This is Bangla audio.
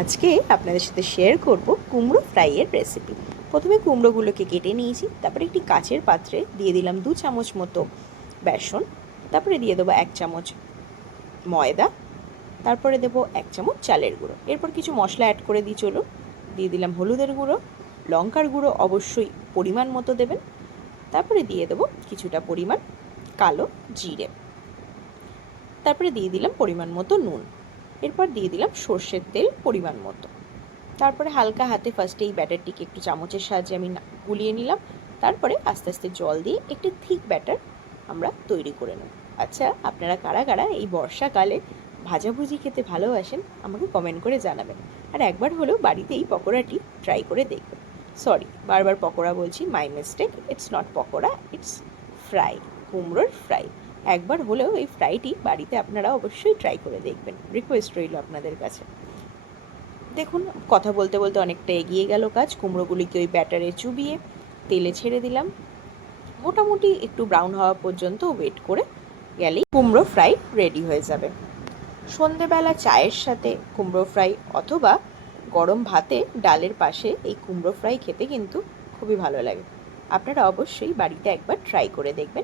আজকে আপনাদের সাথে শেয়ার করব কুমড়ো ফ্রাইয়ের রেসিপি। প্রথমে কুমড়োগুলোকে কেটে নিয়েছি, তারপরে একটি কাচের পাত্রে দিয়ে দিলাম 2 চামচ মতো বেসন, তারপরে দিয়ে দেবো 1 চামচ ময়দা, তারপরে দেবো 1 চামচ চালের গুঁড়ো। এরপর কিছু মশলা অ্যাড করে দিই, চলো দিয়ে দিলাম হলুদের গুঁড়ো, লঙ্কার গুঁড়ো অবশ্যই পরিমাণ মতো দেবেন, তারপরে দিয়ে দেবো কিছুটা পরিমাণ কালো জিরে, তারপরে দিয়ে দিলাম পরিমাণ মতো নুন, এরপর দিয়ে দিলাম সর্ষের তেল পরিমাণ মতো। তারপরে হালকা হাতে ফার্স্টে এই ব্যাটারটিকে একটু চামচের সাহায্যে আমি গুলিয়ে নিলাম, তারপরে আস্তে আস্তে জল দিয়ে একটি থিক ব্যাটার আমরা তৈরি করে নেব। আচ্ছা, আপনারা কারা কারা এই বর্ষাকালে ভাজাভুজি খেতে ভালোবাসেন আমাকে কমেন্ট করে জানাবেন, আর একবার হলেও বাড়িতে এই পকোড়াটি ট্রাই করে দেখবেন। সরি, বারবার পকোড়া বলছি, my mistake, it's not pakora, it's fry, কুমড়োর ফ্রাই। একবার হলেও এই ফ্রাইটি বাড়িতে আপনারা অবশ্যই ট্রাই করে দেখবেন, রিকোয়েস্ট রইল আপনাদের কাছে। দেখুন, কথা বলতে বলতে অনেকটা এগিয়ে গেল কাজ। কুমড়োগুলিকে ওই ব্যাটারে চুবিয়ে তেলে ছেড়ে দিলাম, মোটামুটি একটু ব্রাউন হওয়া পর্যন্ত ওয়েট করে গেলেই কুমড়ো ফ্রাই রেডি হয়ে যাবে। সন্ধেবেলা চায়ের সাথে কুমড়ো ফ্রাই অথবা গরম ভাতে ডালের পাশে এই কুমড়ো ফ্রাই খেতে কিন্তু খুবই ভালো লাগে। আপনারা অবশ্যই বাড়িতে একবার ট্রাই করে দেখবেন।